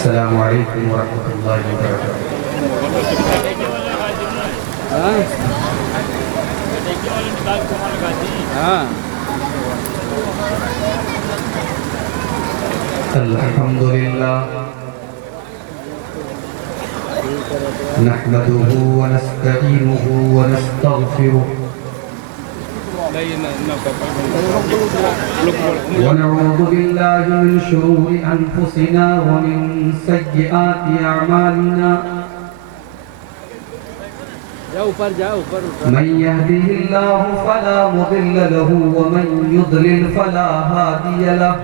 السلام علیکم ورحمۃ اللہ وبرکاتہ۔ الحمدللہ نحمده ونستعینه ونستغفره ونعوذ بالله من شرور أنفسنا ومن سيئات أعمالنا من يهده الله فلا مضل له ومن يضلل فلا هادي له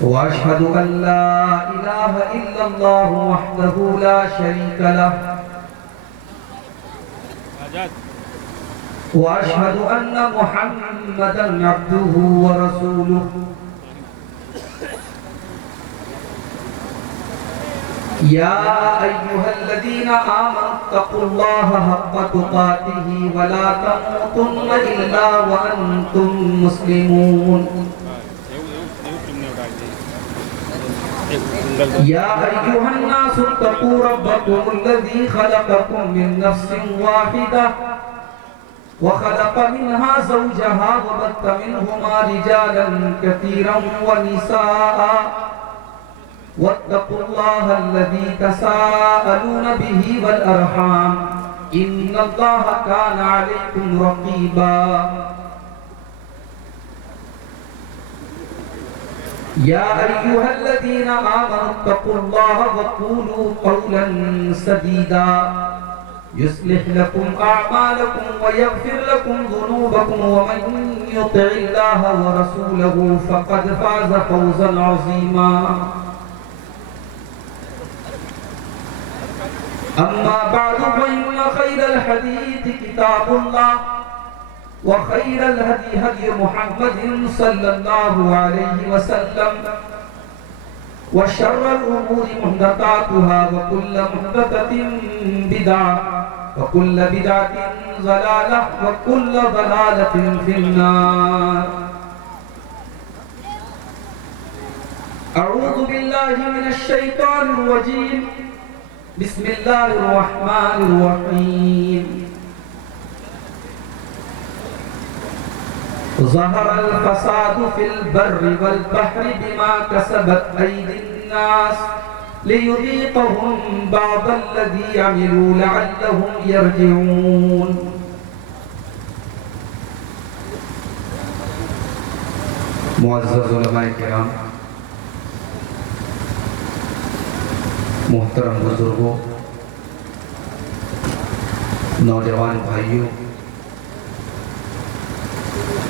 وأشهد أن لا إله إلا الله وحده لا شريك له وأشهد أن محمدًا عبده ورسوله يا أيها الذين آمنوا اتقوا الله حق تقاته ولا تموتن إلا وأنتم مسلمون يا أيها الناس اتقوا ربكم الذي خلقكم من نفس واحدة وخلق منها زوجها وبث منهما رجالا كثيرا ونساء واتقوا الله الذي تساءلون به والأرحام إن الله كان عليكم رقيبا يا أيها الذين آمنوا اتقوا الله وقولوا قولا سديدا يصلح لكم أعمالكم ويغفر لكم ذنوبكم ومن يطع الله ورسوله فقد فاز فوزا عظيما أما بعد فإن خير الحديث كتاب الله وخير الهدي هدي محمد صلى الله عليه وسلم وشر الأمور محدثاتها وكل محدثة بدعة وكل بدعة ضلالة وكل ضلالة في النار أعوذ بالله من الشيطان الرجيم بسم الله الرحمن الرحيم ظهر الفساد في البر والبحر بما كسبت أيدي الناس ليذيقهم بعض الذي عملوا لعلهم يرجعون معزز علماء کرام، محترم بزرگوں، نوجوان بھائیوں،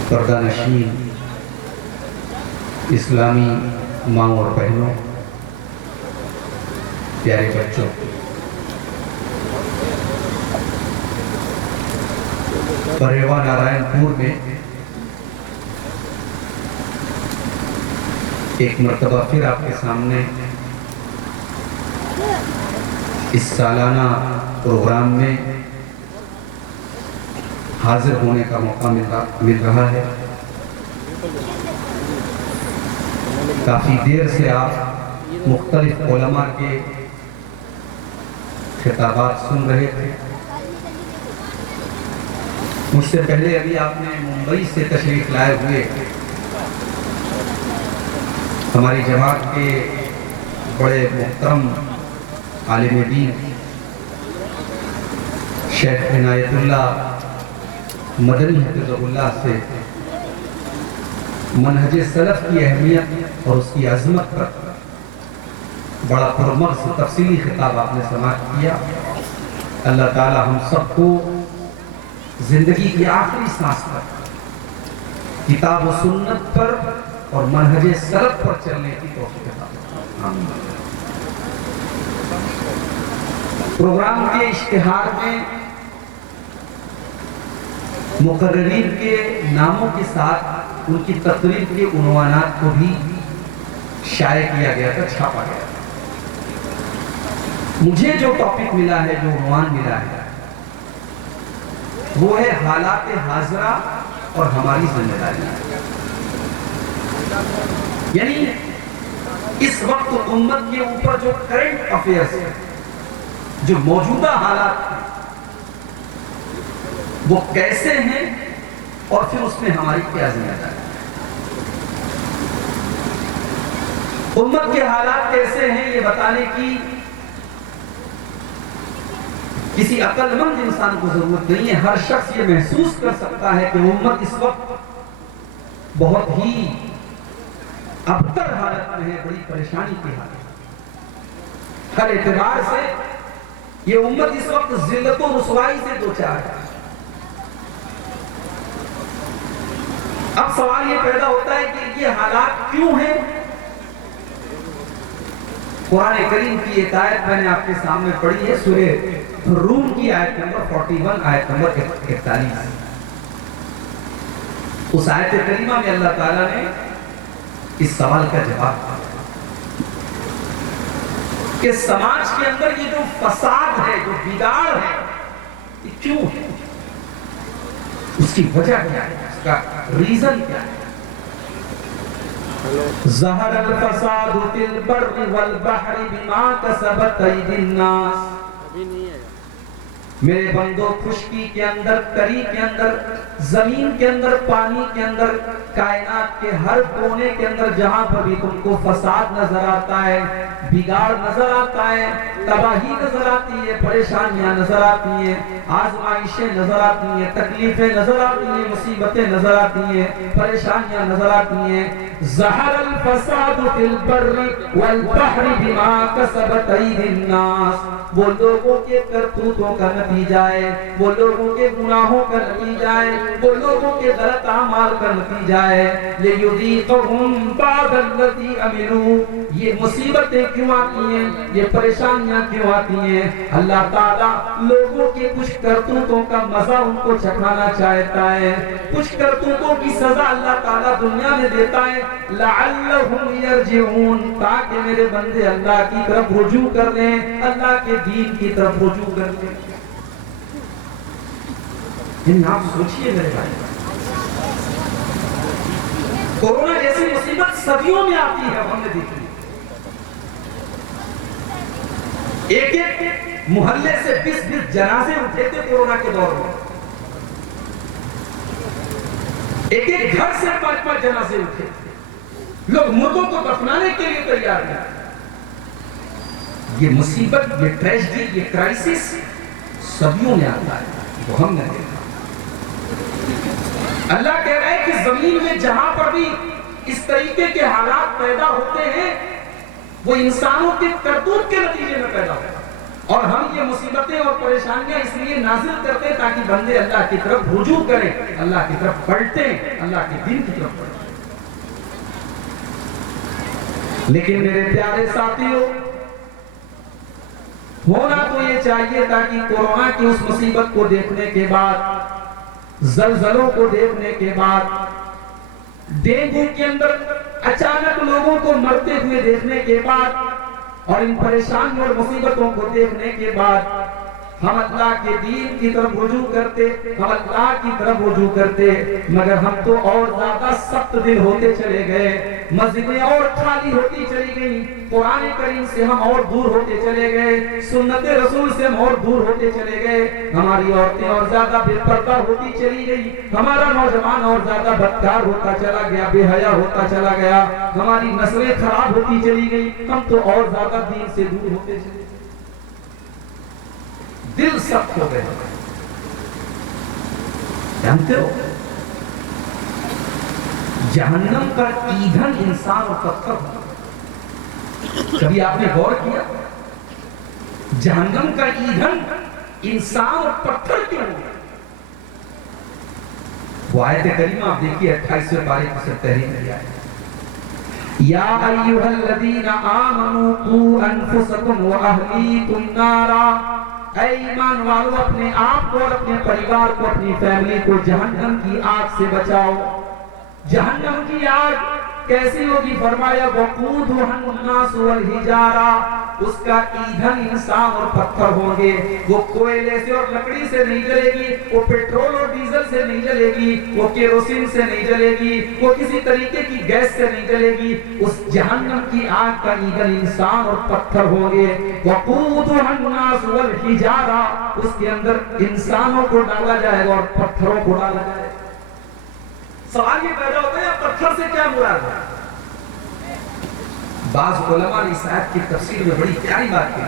پردہ نشین اسلامی ماں اور بہنوں، پیارے بچوں، پریوا نارائن پور میں ایک مرتبہ پھر آپ کے سامنے اس سالانہ پروگرام میں حاضر ہونے کا موقع مل رہا ہے۔ کافی دیر سے آپ مختلف علماء کے خطابات سن رہے تھے۔ مجھ سے پہلے ابھی آپ نے ممبئی سے تشریف لائے ہوئے ہماری جماعت کے بڑے محترم عالم دین شیخ عنایت اللہ مدنی حفظہ اللہ سے منہج سلف کی اہمیت اور اس کی عظمت پر بڑا پرمغز تفصیلی خطاب آپ نے سماعت کیا۔ اللہ تعالی ہم سب کو زندگی کی آخری سانس پر کتاب و سنت پر اور منہج سلف پر چلنے کی توفیق عطا فرمائے۔ پروگرام کے اشتہار میں مقررین کے ناموں کے ساتھ ان کی تقریر کے عنوانات کو بھی شائع کیا گیا تھا، چھاپا گیا تھا۔ مجھے جو ٹاپک ملا ہے، جو عنوان ملا ہے، وہ ہے حالات حاضرہ اور ہماری ذمہ داری۔ یعنی اس وقت امت کے اوپر جو کرنٹ افیئرز ہیں، جو موجودہ حالات ہیں، وہ کیسے ہیں اور پھر اس میں ہماری کیا ذمہ داری ہے۔ امت کے حالات کیسے ہیں یہ بتانے کی کسی عقل مند انسان کو ضرورت نہیں ہے۔ ہر شخص یہ محسوس کر سکتا ہے کہ امت اس وقت بہت ہی ابتر حالت میں ہے، بڑی پریشانی کی حالت۔ ہر اعتبار سے یہ امت اس وقت ذلت و رسوائی سے دوچار ہے۔ اب سوال یہ پیدا ہوتا ہے کہ یہ حالات کیوں ہیں؟ قرآن کریم کی ایک آیت میں نے آپ کے سامنے پڑھی ہے، سورہ روم کی آیت نمبر 41 آیت نمبر 41۔ اس آیت کریمہ میں اللہ تعالیٰ نے اس سوال کا جواب دیا کہ سماج کے اندر یہ جو فساد ہے، جو بگاڑ ہے، یہ کیوں ہے؟ اس کی وجہ کیا ہے؟ اس کا ریزن کیا ہے؟ ظہر الفساد فی البر والبحر بما کسبت ایدی الناس۔ میرے بندو، خشکی کے اندر، تری کے اندر، زمین کے اندر، پانی کے اندر، کائنات کے ہر کونے کے اندر جہاں پر بھی تم کو فساد نظر آتا ہے، بگاڑ نظر آتا ہے، تباہی نظر آتی ہے، پریشانیاں نظر آتی ہیں، آزمائشیں نظر آتی ہیں، تکلیفیں نظر آتی ہیں، مصیبتیں نظر آتی ہیں، پریشانیاں نظر آتی ہیں۔ ظہر الفساد فی البر والبحر بما کسبت ایدی الناس، وہ لوگوں کے کرتوتوں کا نتیجہ ہے، وہ لوگوں کے گناہوں کا نتیجہ ہے، وہ لوگوں کے غلط اعمال کا نتیجہ ہے۔ لیذیقہم بعض الذی عملوا، یہ مصیبتیں کیوں آتی ہیں، یہ پریشانیاں کیوں آتی ہیں؟ اللہ تعالیٰ لوگوں کے کچھ کرتوتوں کا مزہ ان کو چکھانا چاہتا ہے، کچھ کرتوتوں کی سزا اللہ تعالیٰ دنیا میں دیتا ہے، لعلہم یرجعون، تاکہ میرے بندے اللہ کی طرف رجوع کر لیں، اللہ کے دین کی طرف رجوع کر لیں۔ یعنی آپ سوچئے میرے بھائی، کورونا جیسی مصیبت صدیوں میں آتی ہے، ہم نے دیکھی۔ ایک ایک محلے سے 20 جنازے اٹھے تھے کورونا کے دور میں، ایک ایک گھر سے 5 جنازے اٹھے تھے، لوگ مردوں کو دفنانے کے لیے تیار ہیں۔ یہ مصیبت، یہ ٹریجڈی، یہ کرائسس صدیوں میں آتا ہے، وہ ہم نے دیکھا۔ اللہ کہہ رہا ہے کہ زمین میں جہاں پر بھی اس طریقے کے حالات پیدا ہوتے ہیں، وہ انسانوں کے کرتوت کے نتیجے میں پیدا ہوتے ہیں، اور ہم یہ مصیبتیں اور پریشانیاں اس لیے نازل کرتے ہیں تاکہ بندے اللہ کی طرف رجوع کریں، اللہ کی طرف پلٹیں، اللہ کے دین کی طرف پلٹیں۔ لیکن میرے پیارے ساتھیوں، ہونا تو یہ چاہیے تاکہ کورونا کی اس مصیبت کو دیکھنے کے بعد، زلزلوں کو دیکھنے کے بعد، ڈینگو کے اندر اچانک لوگوں کو مرتے ہوئے دیکھنے کے بعد، اور ان پریشانیوں اور مصیبتوں کو دیکھنے کے بعد ہم اللہ کے دین کی طرف رجوع کرتے، ہم اللہ کی طرف رجوع کرتے، مگر ہم تو اور زیادہ سخت دل ہوتے چلے گئے، مسجدیں اور خالی ہوتی چلی گئیں، قرآن کریم سے ہم اور دور ہوتے چلے گئے، سنت رسول سے ہم اور دور ہوتے چلے گئے، ہماری عورتیں اور زیادہ بے پردہ ہوتی چلی گئی، ہمارا نوجوان اور زیادہ بدکار ہوتا چلا گیا، بے حیا ہوتا چلا گیا، ہماری نسلیں خراب ہوتی چلی گئی، ہم تو اور زیادہ دین سے دور ہوتے چلے گئے، دل سخت ہو گئے۔ جانتے ہو جہنم کا ایندھن انسان اور پتھر ہوتا، کبھی آپ نے غور کیا جہنم کا ایندھن انسان اور پتھر کیوں ہوتا؟ وہ آیت کریمہ آپ دیکھیے 28ویں پارے کی سے تحریر میں آئے، یا ایھا الذین آمنوا قوا انفسکم واہلیکم نارا، اے ایمان والو اپنے آپ کو اور اپنے پریوار کو، اپنی فیملی کو جہنم کی آگ سے بچاؤ۔ جہنم کی آگ کیسی ہوگی؟ فرمایا وقودھا الناس والحجارہ، اس کا ایندھن انسان اور پتھر ہوں گے، وہ کوئلے سے اور لکڑی سے نہیں جلے گی، وہ پیٹرول اور ڈیزل سے نہیں جلے گی، وہ کیروسین سے نہیں جلے گی، وہ کسی طریقے کی گیس سے نہیں جلے گی۔ اس جہنم کی آگ کا ایندھن انسان اور پتھر ہوں گے۔ وقودھا الناس والحجارہ، اس کے اندر انسانوں کو ڈالا جائے گا اور پتھروں کو ڈالا جائے گا۔ سوال یہ پیدا ہوتا ہے پتھر سے کیا مراد ہے؟ بعض علماء نے اس آیت کی تفسیر میں بڑی پیاری بات کی،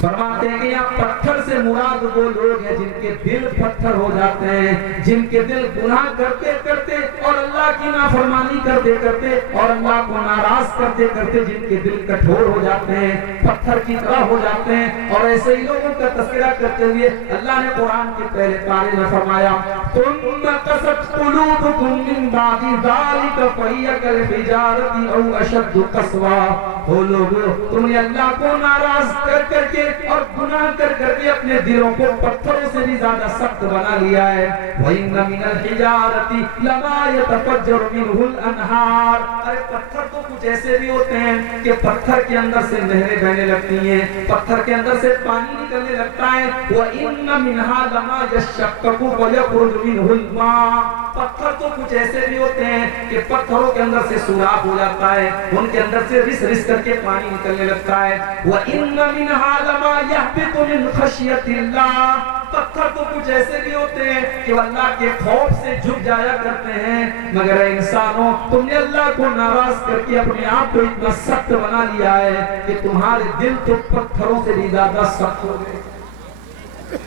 فرماتے ہیں کہ یہاں پتھر سے مراد وہ لوگ ہیں جن کے دل پتھر ہو جاتے ہیں، جن کے دل گناہ کرتے کرتے اور اللہ کی نافرمانی کرتے کرتے اور اللہ کو ناراض کرتے کرتے جن کے دل کٹھور ہو جاتے ہیں، پتھر کی طرح ہو جاتے ہیں۔ اور ایسے ہی لوگوں کا تذکرہ کرتے ہوئے اللہ نے قرآن کے پہلے پارے میں فرمایا ثم قست قلوبکم من بعد ذلک فہی کالحجارۃ او اشد قسوا، وہ لوگوں تم نے اللہ کو ناراض کر کر کے اور گناہ کر کر کے اپنے دلوں کو پتھروں سے بھی زیادہ سخت بنا لیا ہے۔ وَإِنَّ مِنَ الْحِجَارَةِ لَمَا يَتَفَجَّرُ مِنْهُ الْأَنْهَارُ، ارے پتھر تو کچھ ایسے بھی ہوتے ہیں کہ پتھر کے اندر سے نہریں بہنے لگتی ہیں، پتھر کے اندر سے پانی نکلنے لگتا ہے۔ وَإِنَّ مِنْهَا لَمَا يَشَّقَّقُ وَيَخْرُجُ مِنْهُ الْمَاءُ، پتھر تو کچھ ایسے بھی ہوتے ہیں کہ پتھروں کے اندر سے سوراخ ہو جاتا ہے، ان کے اندر سے رس رس کر کے پانی نکلنے لگتا ہے۔ وَإِنَّ مِنْهَا لَمَا يَهْبِطُ مِنْ خَشْيَةِ اللَّهِ، پتھر تو کچھ ایسے بھی ہوتے ہیں کہ وہ اللہ کے خوف سے جھک جایا کرتے ہیں، مگر اے انسانوں تم نے اللہ کو ناراض کر کے اپنے آپ کو اتنا سخت بنا لیا ہے کہ تمہارے دل تو پتھروں سے بھی زیادہ سخت ہو گئے،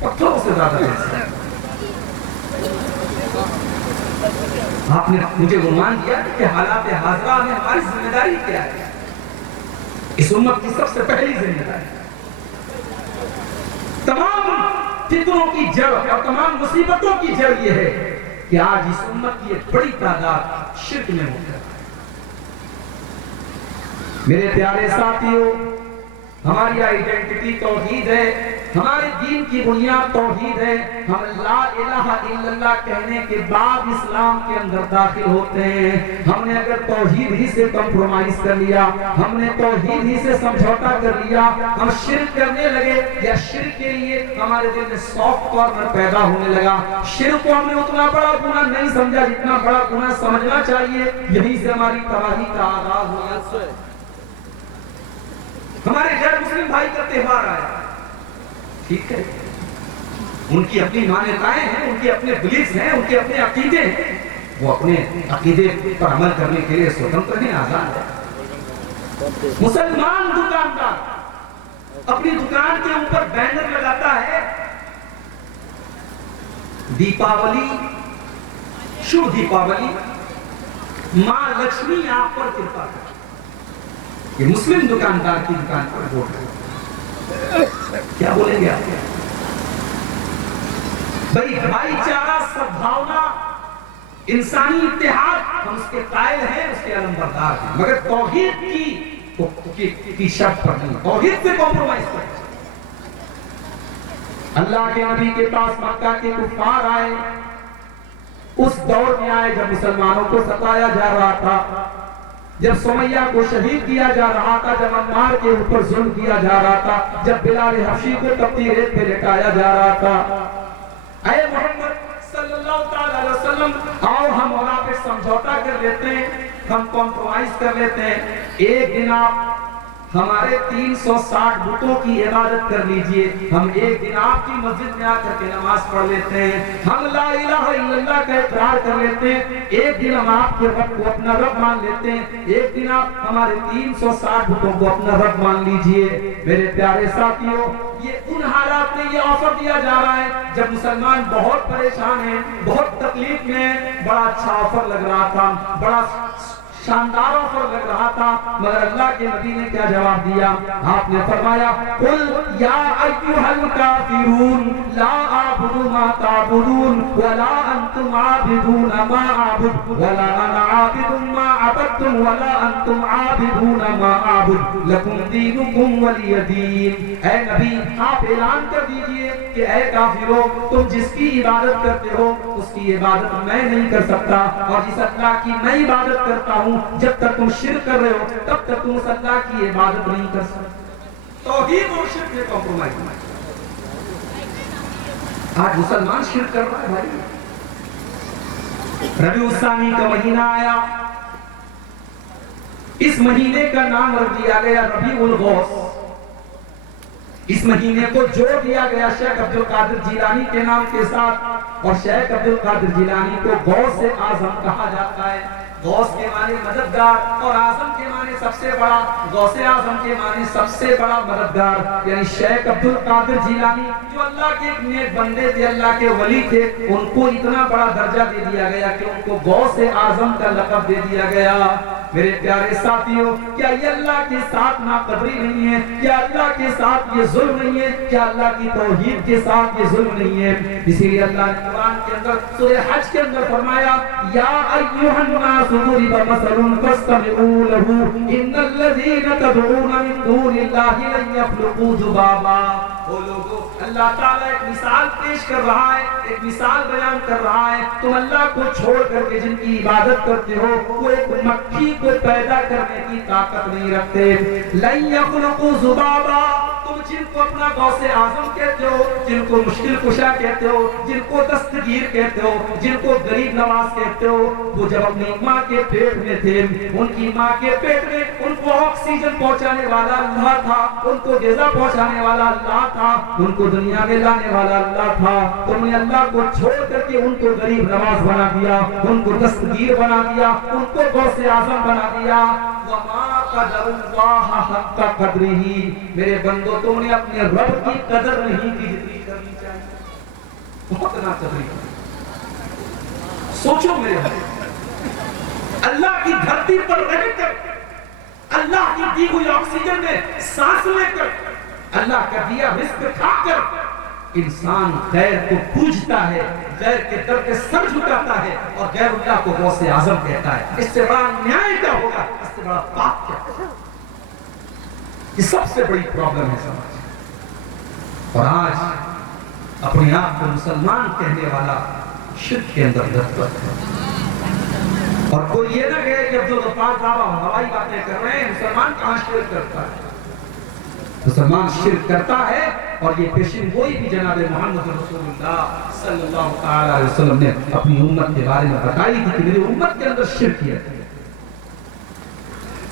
پتھروں سے زیادہ سخت۔ آپ نے مجھے عنوان دیا کہ حالات حاضرہ میں ہماری ذمہ داری کیا ہے؟ اس امت کی سب سے پہلی ذمہ داری تمام فتنوں کی جڑ اور تمام مصیبتوں کی جڑ یہ ہے کہ آج اس امت کی ایک بڑی تعداد شرک میں مبتلا ہے۔ میرے پیارے ساتھیوں، ہماری آئیڈینٹی توحید ہے، ہمارے دین کی بنیاد توحید ہے۔ ہم لا الہ الا اللہ کہنے کے بعد اسلام کے اندر داخل ہوتے ہیں۔ ہم نے اگر توحید ہی سے کمپرومائز کر لیا، ہم نے توحید ہی سے سمجھوتا کر لیا، ہم شرک کرنے لگے یا شرک کے لیے ہمارے دل میں سافٹ کارنر پیدا ہونے لگا، شرک کو ہم نے اتنا بڑا گناہ نہیں سمجھا جتنا بڑا گناہ سمجھنا چاہیے، یہیں سے ہماری تباہی کا آغاز ہوا۔ ہمارے غیر مسلم بھائی کا تہوار آیا، ٹھیک ہے، ان کی اپنی مانیتائیں ہیں، ان کے اپنے بلیفز ہیں، ان کے اپنے عقیدے ہیں، وہ اپنے عقیدے پر عمل کرنے کے لیے سوتنتر ہیں، آزاد ہے۔ مسلمان دکاندار اپنی دکان کے اوپر بینر لگاتا ہے دیپاولی، شبھ دیپاولی، ماں لکشمی آپ پر کرپا کرے۔ یہ مسلم دکاندار کی دکان پر بورڈ ہے، کیا بولیں گے آپ؟ بھائی بھائی چارہ، سدبھاونا، انسانی اتحاد، ہم اس کے قائل ہیں، اس کے علمبردار ہیں، مگر توحید کی شرط پر نہیں، توحید سے کمپرومائز پر۔ اللہ کے نبی کے پاس مکہ کے کفار آئے، اس دور میں آئے جب مسلمانوں کو ستایا جا رہا تھا، جب سمیہ کو شہید کیا جا رہا تھا، جب عمار کے اوپر ظلم کیا جا رہا تھا، جب بلال حبشی کو تپتی ریت پہ لٹایا جا رہا تھا۔ اے محمد صلی اللہ علیہ وسلم، آؤ ہم مولا پہ سمجھوتا کر لیتے ہیں، ہم کمپرومائز کر لیتے ہیں، ایک دن آپ ہمارے 360 بتوں کی عبادت کر لیجئے، ہم ایک دن آپ کی مسجد میں آ کر کے نماز پڑھ لیتے ہیں، ہم لا الہ الا اللہ کا اقرار کر لیتے ہیں، ایک دن ہم آپ کے رب کو اپنا رب مان لیتے ہیں، ایک دن آپ ہمارے 360 بتوں کو اپنا رب مان لیجئے۔ میرے پیارے ساتھیوں، یہ ان حالات میں یہ آفر دیا جا رہا ہے جب مسلمان بہت پریشان ہیں، بہت تکلیف میں ہیں، بڑا اچھا آفر لگ رہا تھا، بڑا شاندار آفر لگ رہا تھا، مگر اللہ کے نبی نے کیا جواب دیا؟ آپ نے فرمایا قل یا ایھا الکافرون لا اعبد ما تعبدون ولا انتم عابدون ما اعبد ولا انا عابد ما عبدتم عبدتم ولا انتم عابدون ما اعبد لکم دینکم ولی دین. اے نبی آپ اعلان کر دیجئے کہ اے کافروں تم جس کی عبادت کرتے ہو اس کی عبادت میں نہیں کر سکتا، اور جس اللہ کی میں عبادت کرتا ہوں جب تک تم شرک کر رہے ہو تب تک تم اس اللہ کی عبادت نہیں کر سکتے. توحید اور شرک میں کمپرومائز. آج مسلمان شرک کر رہا ہے بھائی. ربیع الثانی کا مہینہ آیا، اس مہینے کا نام رکھ دیا گیا ربیع الغوث. اس مہینے کو جوڑ دیا گیا شیخ عبد القادر جیلانی کے نام کے ساتھ، اور شیخ عبد القادر جیلانی کو غوث اعظم کہا جاتا ہے. غوث کے معنی مددگار اور اعظم کے معنی سب سے بڑا. غوث اعظم کے معنی سب سے بڑا مددگار، یعنی شیخ عبد القادر جیلانی جو اللہ کے ایک نیک بندے تھے، اللہ کے ولی تھے، ان کو اتنا بڑا درجہ دے دیا گیا کہ ان کو غوث اعظم کا لقب دے دیا گیا. میرے پیارے ساتھیوں، کیا یہ اللہ کے ساتھ ناقدری نہیں ہے؟ کیا اللہ کے ساتھ یہ ظلم نہیں ہے؟ کیا اللہ کی توحید کے ساتھ یہ ظلم نہیں ہے؟ اسی لیے اللہ نے قرآن کے اندر سورہ حج کے اندر فرمایا یا ایھا الناس ضرب مثل فاستمعوا له ان الذين تدعون من دون الله لن يخلقوا ذبابا. وہ لوگوں، اللہ تعالیٰ ایک مثال پیش کر رہا ہے، ایک مثال بیان کر رہا ہے. تم اللہ کو چھوڑ کر کے جن کی عبادت کرتے ہو وہ ایک مکھی کو پیدا کرنے کی طاقت نہیں رکھتے. لن يخلقوا ذبابا. تم جن کو اپنا غوث اعظم کہتے ہو، جن کو مشکل کشا کہتے ہو، جن کو دستگیر کہتے ہو، جن کو غریب نواز کہتے ہو، وہ جب اپنی ماں کے پیٹ میں تھے، ان کی ماں کے پیٹ میں ان کو آکسیجن پہنچانے والا اللہ تھا، ان کو غذا پہنچانے والا اللہ تھا، ان کو دنیا میں لانے والا اللہ تھا. تم نے اللہ کو چھوڑ کر کے ان کو غریب نواز بنا دیا، ان کو دستگیر بنا دیا، ان کو غوث اعظم بنا دیا. وما قدر اللہ حق قدرہ. میرے بندو تم نے اپنے رب کی قدر نہیں کی جتنی کرنی چاہیے. بہت نا قدری. سوچو میرے بھائی، اللہ کی دھرتی پر رہ کر، اللہ کی دی ہوئی آکسیجن میں سانس لے کر، اللہ کا دیا رزق کھا کر انسان غیر کو پوجتا ہے، غیر کے در پہ سر جھکاتا ہے اور غیر اللہ کو غوث اعظم کہتا ہے. اس سے بڑا نیائے کیا ہوگا؟ اس سے بڑا پاپ کیا ہوگا؟ یہ سب سے بڑی پرابلم ہے سمجھ. اور آج اپنے آپ کو مسلمان کہنے والا شرک کے اندر لطفت ہے. اور کوئی یہ نہ کہے کہ عبدالغفار صاحب ہوائی باتیں کر رہے ہیں، مسلمان کہاں شرک کرتا ہے؟ مسلمان شرک کرتا ہے. اور یہ پیشن گوئی بھی جناب محمد رسول اللہ صلی اللہ علیہ وسلم نے اپنی امت کے بارے میں بتائی تھی کہ میری امت کے اندر شرک ہے.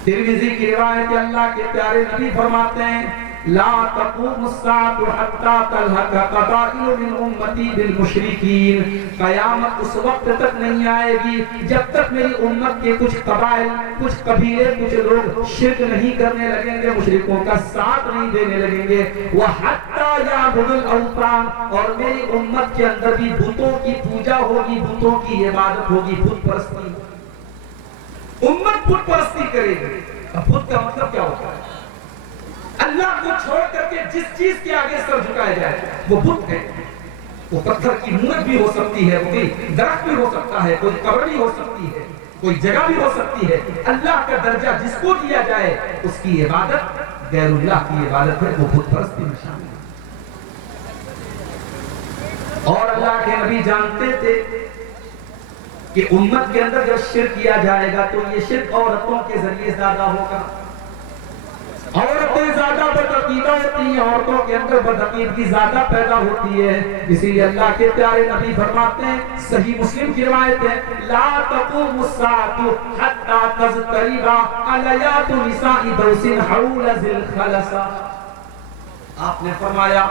ترمذی کی روایت ہے، اللہ کے پیارے نبی فرماتے ہیں لا تقوم الساعة حتى تلحق قبائل من امتی بالمشرکین. قیامت اس وقت تک نہیں آئے گی جب تک میری امت کے کچھ قبائل، کچھ قبیلے، کچھ لوگ شرک نہیں کرنے لگیں گے، مشرکوں کا ساتھ نہیں دینے لگیں گے. وَحَتَّى يَعْبُدُ الْأَوْثَانَ. اور میری امت کے اندر بھی بتوں کی پوجا ہوگی، بتوں کی عبادت ہوگی، بت پرستی. امت بت پرستی کرے گی. اب بت کا مطلب کیا ہوتا ہے؟ اللہ کو چھوڑ کر کے جس چیز کے آگے سر جھکایا جائے وہ بت ہے. وہ پتھر کی مورت بھی ہو سکتی ہے، کوئی درخت بھی ہو سکتا ہے، کوئی قبر بھی ہو سکتی ہے، کوئی جگہ بھی ہو سکتی ہے. اللہ کا درجہ جس کو دیا جائے اس کی عبادت غیر اللہ کی عبادت ہے، وہ بت پرستی میں شامل ہے. اور اللہ کے نبی جانتے تھے کہ امت کے اندر جب شرک کیا جائے گا تو یہ شرک عورتوں کے ذریعے زیادہ ہوگا. عورتیں زیادہ بدعقیدہ ہوتی ہیں، عورتوں کے اندر بدعقیدگی زیادہ پیدا ہوتی ہے. اسی لیے اللہ کے پیارے نبی فرماتے ہیں، صحیح مسلم کی روایت ہے لا تقوم الساعة حتى تضطرب علیات نساء دوس حول ذی الخلصہ. آپ نے فرمایا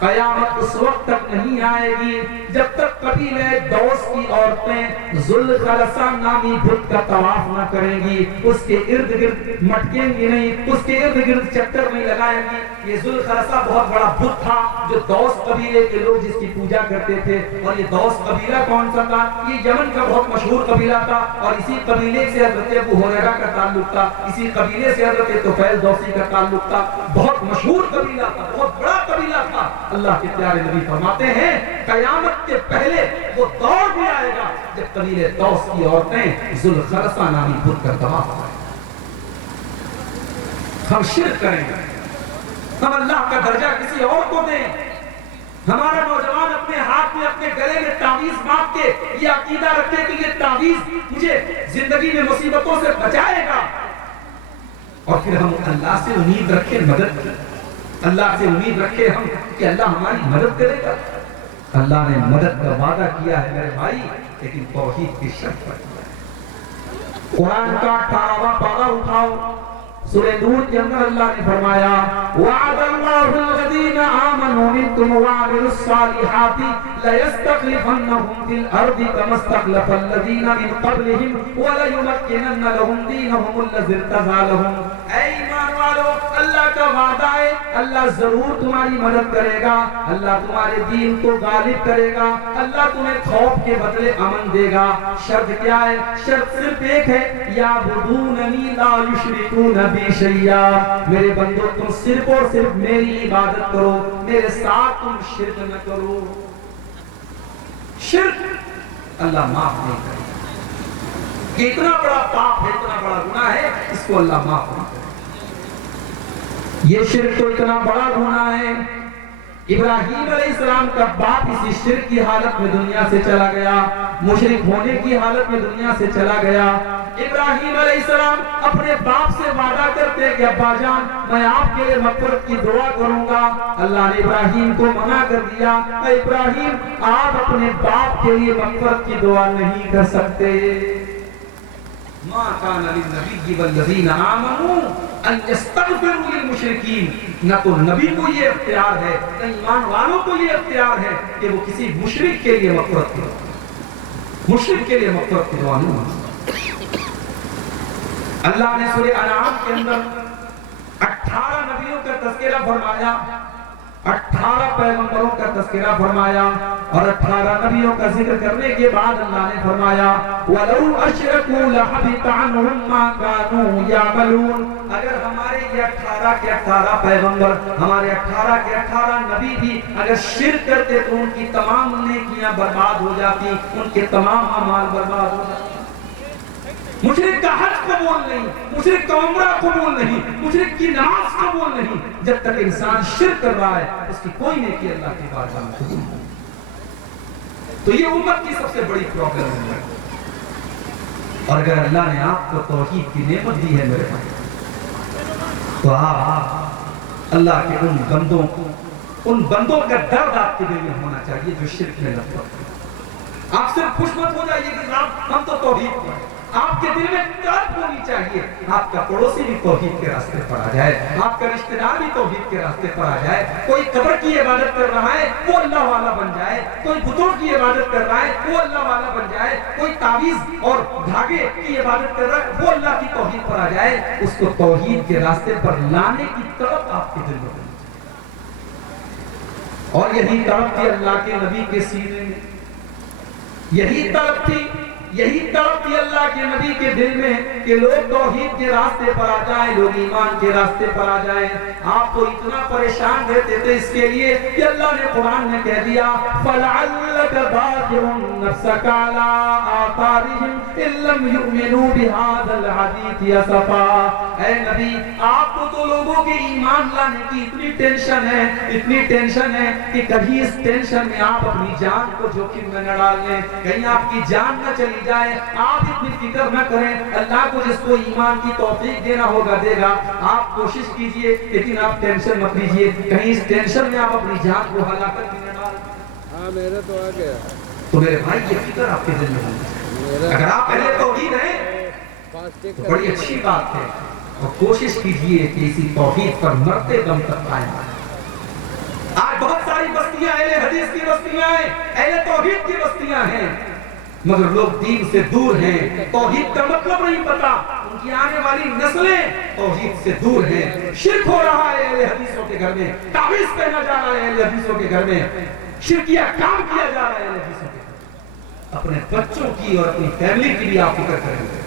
قیامت اس وقت تک نہیں آئے گی جب تک قبیلہ دوس کی عورتیں ذوالخلصہ نامی بت کا طواف نہ کریں گی، اس کے ارد گرد مٹکیں گی نہیں، اس کے ارد گرد چکر نہیں لگائیں گی. یہ ذوالخلصہ بہت بڑا بت تھا جو دوس قبیلے کے لوگ جس کی پوجا کرتے تھے. اور یہ دوس قبیلہ کون سا تھا؟ یہ یمن کا بہت مشہور قبیلہ تھا، اور اسی قبیلے سے حضرت ابو ہریرہ کا تعلق تھا، اسی قبیلے سے حضرت طفیل دوسی کا تعلق تھا. بہت مشہور قبیلہ تھا، بہت بڑا قبیلہ تھا. اللہ کے پیارے نبی فرماتے ہیں قیامت کے پہلے وہ دور بھی آئے گا جب قبیلے دوس کی عورتیں ذوالخرسہ نامی بت کا طواف کریں. ہم شرک کریں گے, ہم اللہ کا درجہ کسی اور کو دیں. ہمارا نوجوان اپنے ہاتھ میں اپنے گلے میں تعویذ باندھ کے یہ عقیدہ رکھے کہ یہ تعویذ مجھے زندگی میں مصیبتوں سے بچائے گا, اور پھر ہم اللہ سے امید رکھے مدد کی, اللہ سے امید رکھے ہم کہ اللہ ہماری مدد کرے گا. اللہ نے مدد کا وعدہ کیا ہے میرے بھائی, لیکن توحید کی شرط پر کیا ہے. قرآن کا 18واں پارہ اٹھاؤ, سورہ نور کے اندر اللہ نے فرمایا وعد اللہ الذین آمنوا منکم وعملوا الصالحات ليستخلفنهم في الارض كما استخلف الذین من قبلهم وليمكنن لهم دینهم الذی ارتضى لهم. اے ایمان والو, اللہ کا وعدہ ہے, اللہ ضرور تمہاری مدد کرے گا, اللہ تمہارے دین کو غالب کرے گا, اللہ تمہیں خوف کے بدلے امن دے گا. شرط کیا ہے؟ شرط صرف ایک ہے, یعبدوننی لا یشرکون بی شیئا. میرے بندو تم صرف اور صرف میری عبادت کرو, میرے ساتھ تم شرک نہ کرو. شرک اللہ معاف نہیں کرے. یہ اتنا بڑا پاپ ہے, اتنا بڑا گناہ ہے, اس کو اللہ معاف نہیں کرے. یہ شرک تو اتنا بڑا گناہ ہے. ابراہیم علیہ السلام کا باپ اسی شرک کی حالت میں دنیا سے چلا گیا, مشرک ہونے کی حالت میں دنیا سے چلا گیا. ابراہیم علیہ السلام اپنے باپ سے وعدہ کرتے کہ ابا جان میں آپ کے لیے مغفرت کی دعا کروں گا. اللہ نے ابراہیم کو منع کر دیا, اے ابراہیم آپ اپنے باپ کے لیے مغفرت کی دعا نہیں کر سکتے. ما کان للنبی والذین آمنوا ان یستغفروا للمشرکین. نہ تو نبی کو یہ اختیار ہے, نہ ایمان والوں کو یہ اختیار ہے کہ وہ کسی مشرک کے لیے مغفرت کرے, مشرک کے لیے مغفرت کی دعا نہیں مانگے. اللہ نے سورہ انعام کے اندر 18 نبیوں کا تذکرہ فرمایا, 18 پیغمبروں کا تذکرہ فرمایا, اور 18 نبیوں کا ذکر کرنے کے بعد اللہ نے فرمایا وَلَوْ أَشْرَكُوا لَحَبِطَ عَنْهُمْ مَا كَانُوا يَعْمَلُونَ. اگر ہمارے یہ 18 کے 18 پیغمبر, ہمارے 18 کے 18 نبی بھی اگر شرک کرتے تو ان کی تمام نیکیاں برباد ہو جاتی, ان کے تمام اعمال برباد ہو جاتے. مشرک کا حج قبول نہیں, مشرک کا عمرہ قبول نہیں, مشرک کی نماز قبول نہیں. جب تک انسان شرک کر رہا ہے اس کی کوئی نیکی اللہ کی بارگاہ میں قبول نہیں. تو یہ امت کی سب سے بڑی پرابلم ہے. اور اگر اللہ نے آپ کو توحید کی نعمت دی ہے میرے بھائی, تو آپ اللہ کے ان بندوں کا درد آپ کے دل میں ہونا چاہیے جو شرک میں لگتا ہے. آپ صرف خوش مت ہو جائیے کہ ہم تو توحید پر ہیں. آپ کے دل میں طرف ہونی چاہیے آپ کا پڑوسی بھی توحید کے راستے پر آ جائے, آپ کا رشتہ دار بھی توحید کے راستے پر آ جائے. کوئی قبر کی عبادت کر رہا ہے وہ اللہ والا بن جائے, کوئی بتوں کی عبادت کر رہا ہے وہ اللہ والا بن جائے, کوئی تعویذ اور دھاگے کی عبادت کر رہا ہے وہ اللہ کی توحید پر آ جائے. اس کو توحید کے راستے پر لانے کی طرف آپ کے دل میں ہونی چاہیے. اور یہی طرف تھی اللہ کے نبی کے سینے میں, یہی طرف تھی اللہ کے نبی کے دل میں کہ لوگ توحید کے راستے پر آ جائیں, لوگ ایمان کے راستے پر آ جائیں. آپ کو اتنا پریشان رہتے تھے اس کے لیے کہ اللہ نے قرآن میں کہہ دیا فَلَعَلَّكَ بَاخِعٌ نَفْسَكَ عَلَىٰ آثَارِهِمْ إِن لَّمْ يُؤْمِنُوا بِهَٰذَا الْحَدِيثِ أَسَفًا. اے نبی آپ کو تو لوگوں کے ایمان لانے کی اتنی ٹینشن ہے کہ کبھی اس ٹینشن میں آپ اپنی جان کو جوخم میں نہ ڈال لیں, کہیں آپ کی جان نہ چلی جائے. آپ اتنی فکر نہ کریں, اللہ کو جس کو ایمان کی توفیق دینا ہوگا دے گا. آپ کوشش کیجئے لیکن آپ ٹینشن مت لیجئے, کہیں اس ٹینشن میں آپ اپنی جان کو ہلاکت میں نہ ڈال. ہاں میرا تو آ گیا. تو میرے بھائی یہ فکر آپ کے دل میں ہونی چاہیے. اگر آپ پہلے توحید ہیں تو بڑی اچھی بات ہے, اور کوشش کیجئے کہ اسی توحید پر مرتے دم تک قائم رہیں. آج بہت ساری بستیاں اہل حدیث کی بستیاں ہیں, اہل توحید کی بستیاں ہیں, مگر لوگ دین سے دور ہیں, توحید کا مطلب نہیں پتا. ان کی آنے والی نسلیں توحید سے دور ہیں. شرک ہو رہا ہے اہل حدیثوں کے گھر میں, تعویذ پہنا جا رہا ہے اہل حدیثوں کے گھر میں, شرکیہ کام کیا جا رہا ہے اہل حدیثوں کے گھر میں. اپنے بچوں کی اور اپنی فیملی کی بھی آپ فکر کریں.